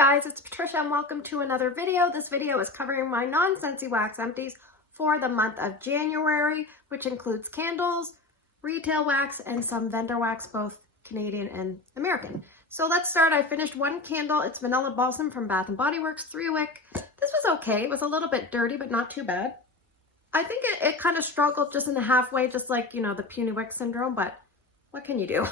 guys, it's Patricia and welcome to another video. This video is covering my non-Scentsy wax empties for the month of January, which includes candles, retail wax, and some vendor wax, both Canadian and American. So let's start. I finished one candle. It's Vanilla Balsam from Bath & Body Works, 3-wick. This was okay. It was a little bit dirty, but not too bad. I think it kind of struggled just in the halfway, just like, you know, the puny wick syndrome, but what can you do?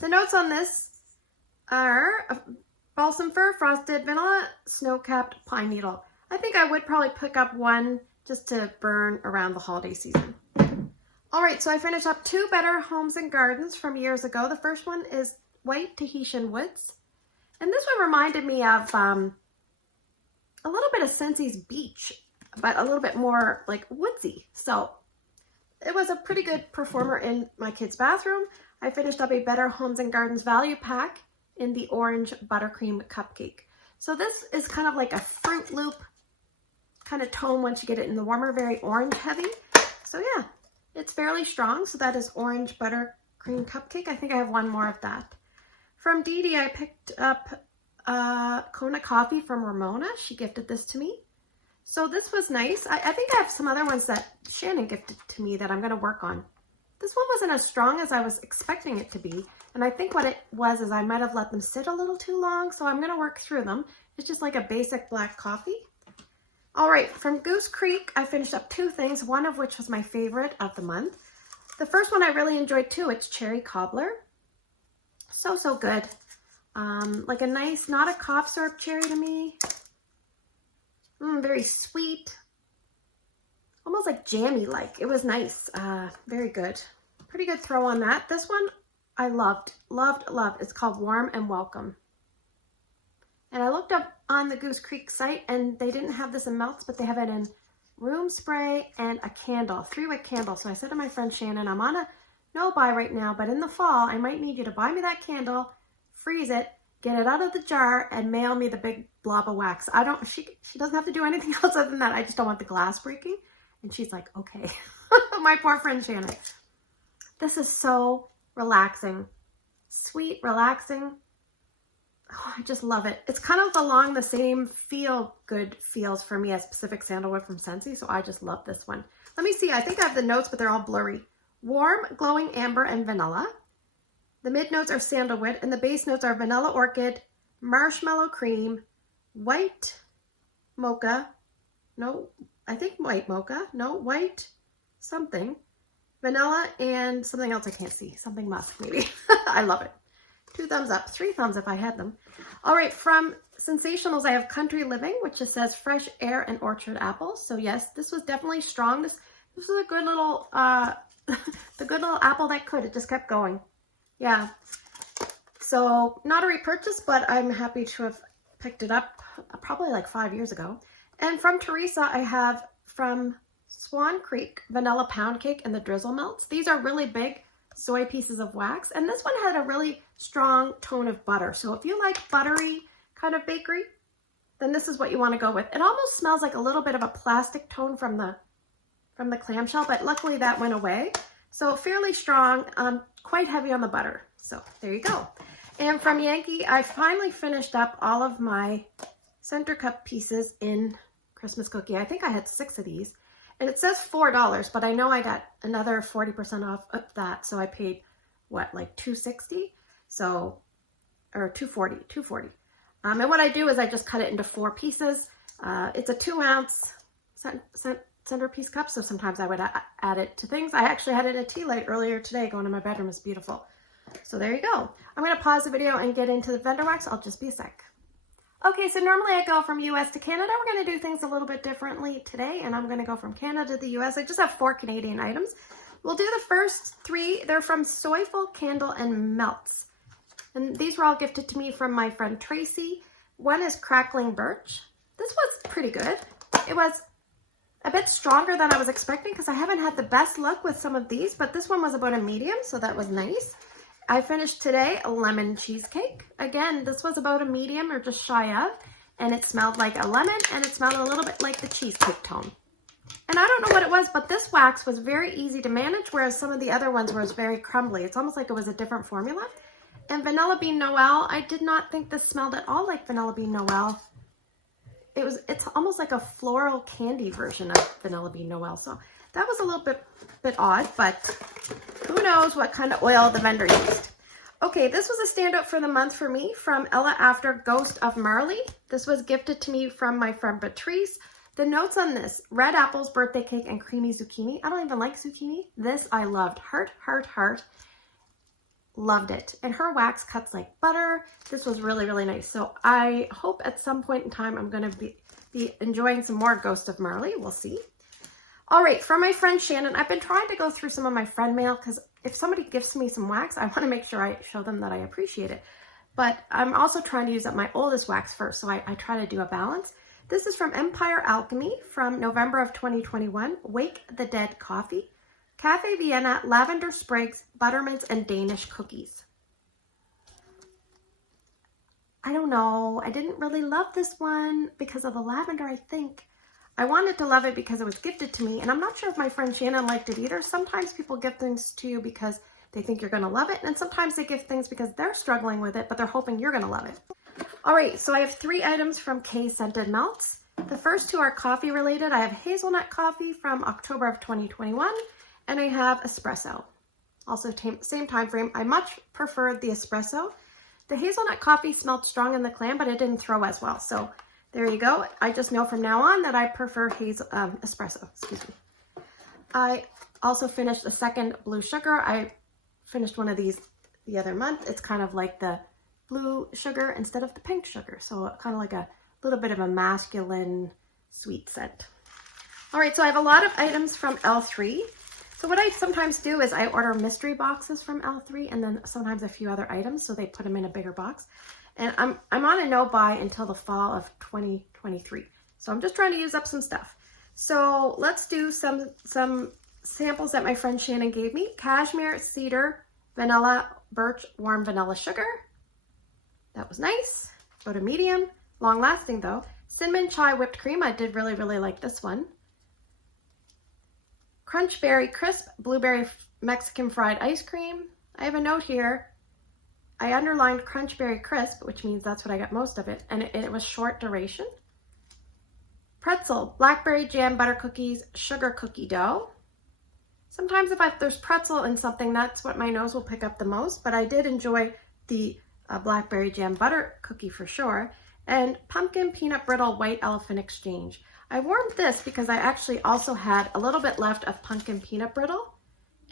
The notes on this are balsam fir, frosted vanilla, snow-capped pine needle. I think I would probably pick up one just to burn around the holiday season. All right, so I finished up two Better Homes and Gardens from years ago. The first one is White Tahitian Woods. And this one reminded me of a little bit of Scentsy's Beach, but a little bit more like woodsy. So it was a pretty good performer in my kid's bathroom. I finished up a Better Homes and Gardens value pack in the orange buttercream cupcake. So this is kind of like a Fruit Loop kind of tone once you get it in the warmer, very orange heavy. So yeah, it's fairly strong. So that is orange buttercream cupcake. I think I have one more of that. From Dee Dee, I picked up Kona coffee from Ramona. She gifted this to me. So this was nice. I think I have some other ones that Shannon gifted to me that I'm going to work on. This one wasn't as strong as I was expecting it to be. And I think what it was is I might have let them sit a little too long. So I'm going to work through them. It's just like a basic black coffee. All right, from Goosecreek, I finished up two things, one of which was my favorite of the month. The first one I really enjoyed too. It's Cherry Cobbler. So good. Like a nice, not a cough syrup cherry to me. Very sweet. Almost like jammy-like. It was nice. Very good. Pretty good throw on that. This one I loved. It's called Warm and Welcome. And I looked up on the Goosecreek site and they didn't have this in melts, but they have it in room spray and a candle, 3-wick candle. So I said to my friend Shannon, I'm on a no-buy right now, but in the fall, I might need you to buy me that candle, freeze it, get it out of the jar, and mail me the big blob of wax. She doesn't have to do anything else other than that. I just don't want the glass breaking. And she's like, okay. My poor friend Shannon. This is so relaxing. Sweet, relaxing. Oh, I just love it. It's kind of along the same feel-good feels for me as Pacific Sandalwood from Scentsy, so I just love this one. Let me see. I think I have the notes, but they're all blurry. Warm, glowing amber, and vanilla. The mid notes are sandalwood, and the base notes are vanilla orchid, marshmallow cream, white mocha, no, I think white mocha, no, white something, vanilla, and something else I can't see, something musk maybe. I love it. 2 thumbs up, 3 thumbs if I had them. All right, from Scentsationals, I have Country Living, which just says fresh air and orchard apples. So yes, this was definitely strong. This was a good little, the good little apple that could. It just kept going. Yeah. So not a repurchase, but I'm happy to have picked it up probably like 5 years ago. And from Teresa, I have from Swan Creek, Vanilla Pound Cake and the Drizzle Melts. These are really big soy pieces of wax. And this one had a really strong tone of butter. So if you like buttery kind of bakery, then this is what you want to go with. It almost smells like a little bit of a plastic tone from the clamshell, but luckily that went away. So fairly strong, quite heavy on the butter. So there you go. And from Yankee, I finally finished up all of my center cup pieces in Christmas cookie. I think I had 6 of these. And it says $4, but I know I got another 40% off of that. So I paid, what, like $2.60? So, or $2.40. And what I do is I just cut it into 4 pieces. It's a 2-ounce centerpiece cup, so sometimes I would add it to things. I actually had it in a tea light earlier today going in my bedroom. It's beautiful. So there you go. I'm going to pause the video and get into the vendor wax. I'll just be a sec. Okay, so normally I go from US to Canada. We're going to do things a little bit differently today, and I'm going to go from Canada to the US. I just have 4 Canadian items. We'll do the first 3. They're from Soyful, Candle, and Melts. And these were all gifted to me from my friend Tracy. One is Crackling Birch. This was pretty good. It was a bit stronger than I was expecting because I haven't had the best luck with some of these, but this one was about a medium, so that was nice. I finished today a lemon cheesecake. Again, this was about a medium or just shy of, and it smelled like a lemon, and it smelled a little bit like the cheesecake tone. And I don't know what it was, but this wax was very easy to manage, whereas some of the other ones were very crumbly. It's almost like it was a different formula. And Vanilla Bean Noel, I did not think this smelled at all like Vanilla Bean Noel. It's almost like a floral candy version of Vanilla Bean Noel. So that was a little bit odd, but who knows what kind of oil the vendor used. Okay, this was a standout for the month for me from Ella After Ghost of Marley. This was gifted to me from my friend Patrice. The notes on this, red apples, birthday cake, and creamy zucchini. I don't even like zucchini. This I loved. Heart, heart, heart. Loved it. And her wax cuts like butter. This was really, really nice. So I hope at some point in time I'm going to be enjoying some more Ghost of Marley. We'll see. All right, from my friend Shannon, I've been trying to go through some of my friend mail because if somebody gives me some wax, I want to make sure I show them that I appreciate it. But I'm also trying to use up my oldest wax first, so I try to do a balance. This is from Empire Alchemy from November of 2021. Wake the Dead Coffee, Cafe Vienna, Lavender Sprigs, Buttermints, and Danish Cookies. I don't know. I didn't really love this one because of the lavender, I think. I wanted to love it because it was gifted to me, and I'm not sure if my friend Shannon liked it either. Sometimes people give things to you because they think you're going to love it, and sometimes they give things because they're struggling with it, but they're hoping you're going to love it. All right, so I have 3 items from K Scented Melts. The first 2 are coffee related. I have hazelnut coffee from October of 2021, and I have espresso. Also same time frame. I much preferred the espresso. The hazelnut coffee smelled strong in the clam, but it didn't throw as well. So there you go. I just know from now on that I prefer espresso. Excuse me. I also finished the second blue sugar. I finished one of these the other month. It's kind of like the blue sugar instead of the pink sugar. So kind of like a little bit of a masculine sweet scent. All right, so I have a lot of items from L3. So what I sometimes do is I order mystery boxes from L3 and then sometimes a few other items. So they put them in a bigger box. And I'm on a no buy until the fall of 2023. So I'm just trying to use up some stuff. So let's do some samples that my friend Shannon gave me. Cashmere, cedar, vanilla, birch, warm vanilla sugar. That was nice. Go to medium. Long lasting though. Cinnamon chai whipped cream. I did really, really like this one. Crunch berry crisp, blueberry Mexican fried ice cream. I have a note here. I underlined Crunch Berry Crisp, which means that's what I got most of it, and it was short duration. Pretzel, blackberry jam butter cookies, sugar cookie dough. Sometimes if there's pretzel in something, that's what my nose will pick up the most, but I did enjoy the blackberry jam butter cookie for sure. And pumpkin peanut brittle white elephant exchange. I warmed this because I actually also had a little bit left of pumpkin peanut brittle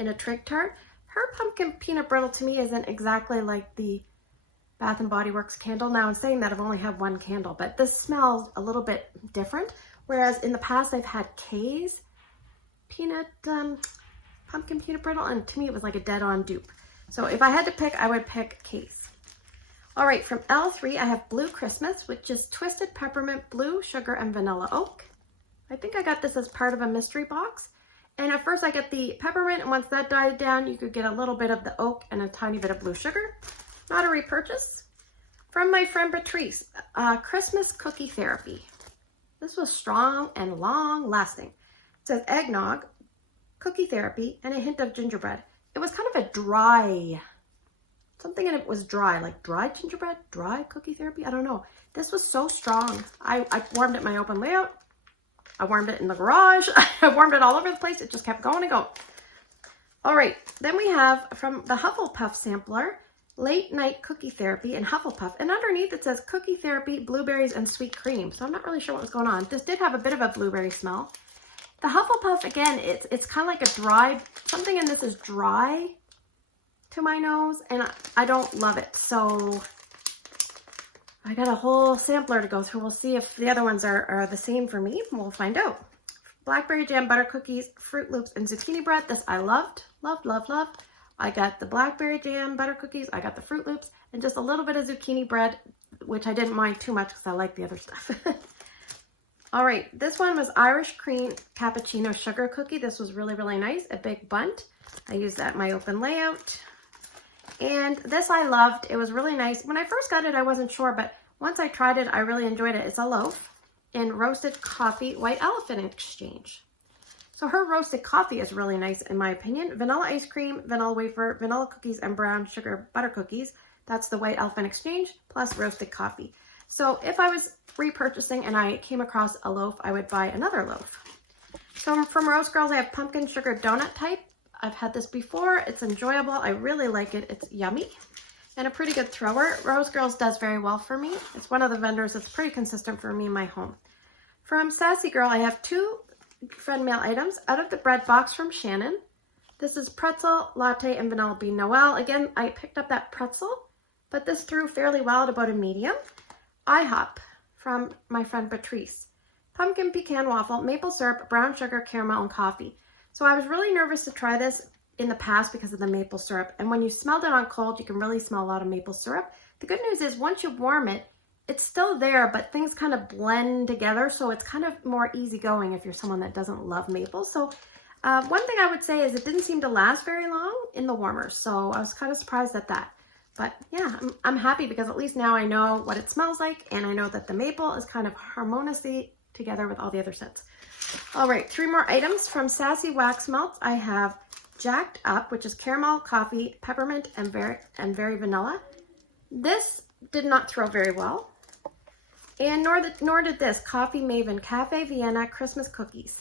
in a trig tart. Her pumpkin peanut brittle to me isn't exactly like the Bath & Body Works candle. Now in saying that, I've only had one candle, but this smells a little bit different. Whereas in the past I've had K's pumpkin peanut brittle, and to me it was like a dead-on dupe. So if I had to pick, I would pick K's. All right, from L3 I have Blue Christmas, which is twisted peppermint, blue sugar, and vanilla oak. I think I got this as part of a mystery box. And at first I get the peppermint, and once that died down, you could get a little bit of the oak and a tiny bit of blue sugar. Not a repurchase. From my friend Patrice, Christmas Cookie Therapy. This was strong and long lasting. It says eggnog, cookie therapy, and a hint of gingerbread. It was kind of a dry, something in it was dry, like dry gingerbread, dry cookie therapy. I don't know. This was so strong. I warmed it in my open layout. I warmed it in the garage. I warmed it all over the place. It just kept going and going. All right, then we have from the Hufflepuff sampler, Late Night Cookie Therapy in Hufflepuff. And underneath it says Cookie Therapy, Blueberries, and Sweet Cream. So I'm not really sure what was going on. This did have a bit of a blueberry smell. The Hufflepuff, again, it's kind of like a dry, something in this is dry to my nose, and I don't love it. So I got a whole sampler to go through. We'll see if the other ones are the same for me. We'll find out. Blackberry jam butter cookies, Fruit Loops, and zucchini bread. This I loved, loved, loved, loved. I got the blackberry jam butter cookies. I got the Fruit Loops, and just a little bit of zucchini bread, which I didn't mind too much because I like the other stuff. All right, this one was Irish cream cappuccino sugar cookie. This was really, really nice. A big bunt. I used that in my open layout. And this I loved. It was really nice. When I first got it, I wasn't sure, but once I tried it, I really enjoyed it. It's a loaf in roasted coffee, white elephant exchange. So her roasted coffee is really nice in my opinion. Vanilla ice cream, vanilla wafer, vanilla cookies, and brown sugar butter cookies. That's the White Elephant Exchange plus roasted coffee. So if I was repurchasing and I came across a loaf, I would buy another loaf. So from Rosegirls, I have pumpkin sugar donut type. I've had this before. It's enjoyable. I really like it. It's yummy and a pretty good thrower. Rosegirls does very well for me. It's one of the vendors that's pretty consistent for me in my home. From Sassy Girl, I have 2 friend mail items out of the bread box from Shannon. This is pretzel, latte, and vanilla bean Noel. Again, I picked up that pretzel, but this threw fairly well at about a medium. IHOP from my friend Patrice. Pumpkin pecan waffle, maple syrup, brown sugar, caramel, and coffee. So I was really nervous to try this in the past because of the maple syrup. And when you smelled it on cold, you can really smell a lot of maple syrup. The good news is once you warm it, it's still there, but things kind of blend together. So it's kind of more easygoing if you're someone that doesn't love maple. So one thing I would say is it didn't seem to last very long in the warmer. So I was kind of surprised at that. But yeah, I'm happy because at least now I know what it smells like. And I know that the maple is kind of harmoniously together with all the other scents. All right, 3 more items from Sassy Wax Melts. I have Jacked Up, which is caramel, coffee, peppermint, and very vanilla. This did not throw very well. And nor did this, Coffee Maven Cafe Vienna Christmas Cookies.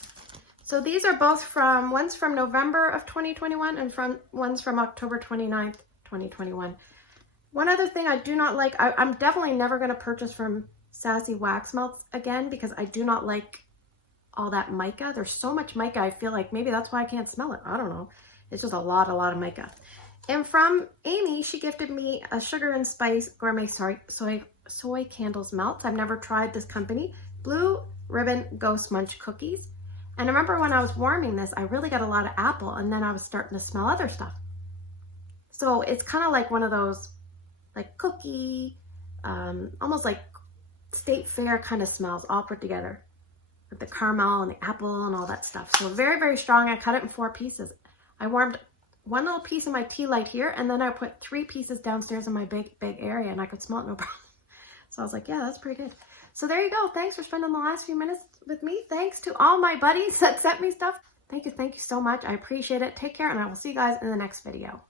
So these are both from, one's from November of 2021 and one's from October 29th, 2021. One other thing I do not like, I'm definitely never going to purchase from Sassy Wax Melts again because I do not like all that mica. There's so much mica, I feel like maybe that's why I can't smell it. I don't know. It's just a lot of mica. And from Amy, she gifted me a sugar and spice gourmet soy candles melts. I've never tried this company. Blue Ribbon Ghost Munch cookies. And I remember when I was warming this, I really got a lot of apple and then I was starting to smell other stuff. So it's kind of like one of those like cookie, almost like State Fair kind of smells all put together with the caramel and the apple and all that stuff. So very, very strong. I cut it in 4 pieces. I warmed 1 little piece in my tea light here, and then I put 3 pieces downstairs in my big area, and I could smell it no problem. So I was like, yeah, that's pretty good. So there you go. Thanks for spending the last few minutes with me. Thanks to all my buddies that sent me stuff. Thank you so much. I appreciate it. Take care, and I will see you guys in the next video.